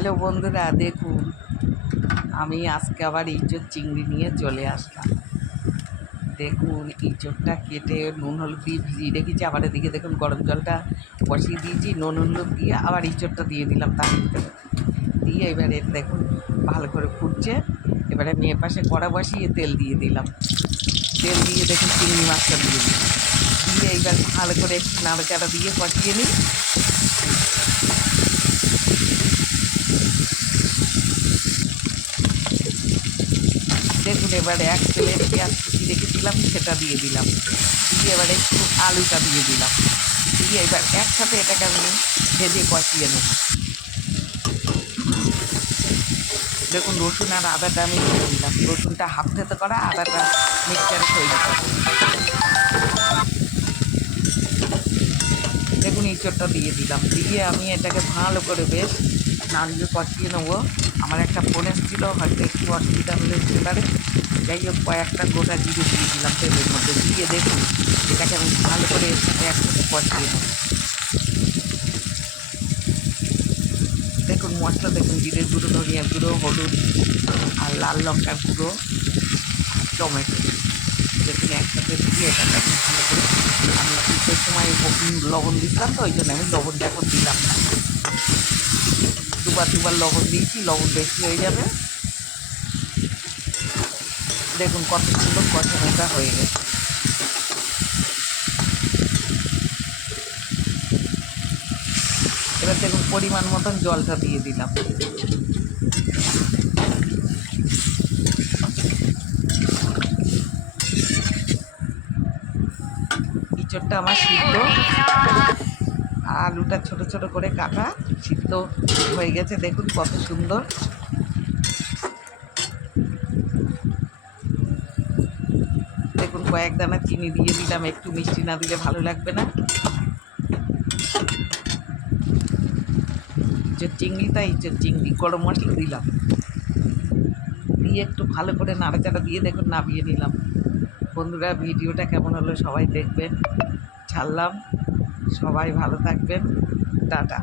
Hello বন্ধুরা, দেখুন আমি আজকে আবার ইঁচড় চিংড়ি নিয়ে চলে আসলাম। দেখুন ইঁচড়টা কেটে নুন হলুদ দিয়ে ভিজিয়ে রেখেছি। আবার এদিকে দেখুন গরম জলটা বসিয়ে দিয়েছি, নুন হলুদ দিয়ে আবার ইঁচড়টা দিয়ে দিলাম তার ভিতরে দিয়ে এবারে দেখুন ভালো করে ফুটছে। এবারে আমি এপাশে কড়া বসিয়ে তেল দিয়ে দিলাম। তেল দিয়ে দেখুন চিংড়ি মাছটা দিয়ে দিই, দিয়ে এইবার ভালো করে একটু নাড়াচাড়া দিয়ে কষিয়ে নিই। দেখুন এবারে এক প্লেট পেঁয়াজ কুচি রেখেছিলাম সেটা দিয়ে দিলাম, দিয়ে এবারে একটু আলুটা দিয়ে দিলাম, দিয়ে এবার একসাথে এটাকে আমি ভেজে কষিয়ে নেব। দেখুন রসুন আর আদাটা আমি দিয়ে দিলাম, রসুনটা হাফ থেতো করা, আদাটা মিক্সচারে তৈরি করা। দেখুন ইঁচড়টা দিয়ে দিলাম, দিয়ে আমি এটাকে ভালো করে বেশ নাড়িয়ে কষিয়ে নেবো। আমার একটা ফোন এসেছিল, হয়তো একটু অসুবিধা হলে হতে পারে, যাই হোক কয়েকটা গোটা জিরে দিয়ে দিলাম তেলের মধ্যে, দিয়ে দেখুন এটাকে আমি ভালো করে এর সাথে একসাথে কষিয়ে নেব। দেখুন মশলা দেখুন, জিরের গুঁড়ো, ধনিয়ার গুঁড়ো, হলুদ আর লাল লঙ্কার গুঁড়ো আর টমেটো দেখুন একসাথে দিয়ে এটাকে আমি ভালো করে, আমি শীতের সময় লবণ দিতাম তো ওই জন্য আমি লবণটা এখন দিলাম না, দুবার লবণ দিয়েছি, লবণ বেশি হয়ে যাবে। দেখুন কত সুন্দর কষানোটা হয়ে গেছে। এবার দেখুন পরিমাণ মতন জলটা দিয়ে দিলাম। ইঁচড়টা আমার সিদ্ধ, আলুটা ছোট ছোট করে কাটা, সিদ্ধ হয়ে গেছে। দেখুন কত সুন্দর। দেখুন কয়েক দানা চিনি দিয়ে দিলাম, একটু মিষ্টি না দিলে ভালো লাগবে না। ইঁচড় চিংড়িটা ইঁচড় চিংড়ি, গরম মশলা দিলাম, দিয়ে একটু ভালো করে নাড়াচাড়া দিয়ে দেখুন নামিয়ে নিলাম। বন্ধুরা ভিডিওটা কেমন হলো সবাই দেখবেন, ছাড়লাম, সবাই ভালো থাকবেন, টাটা।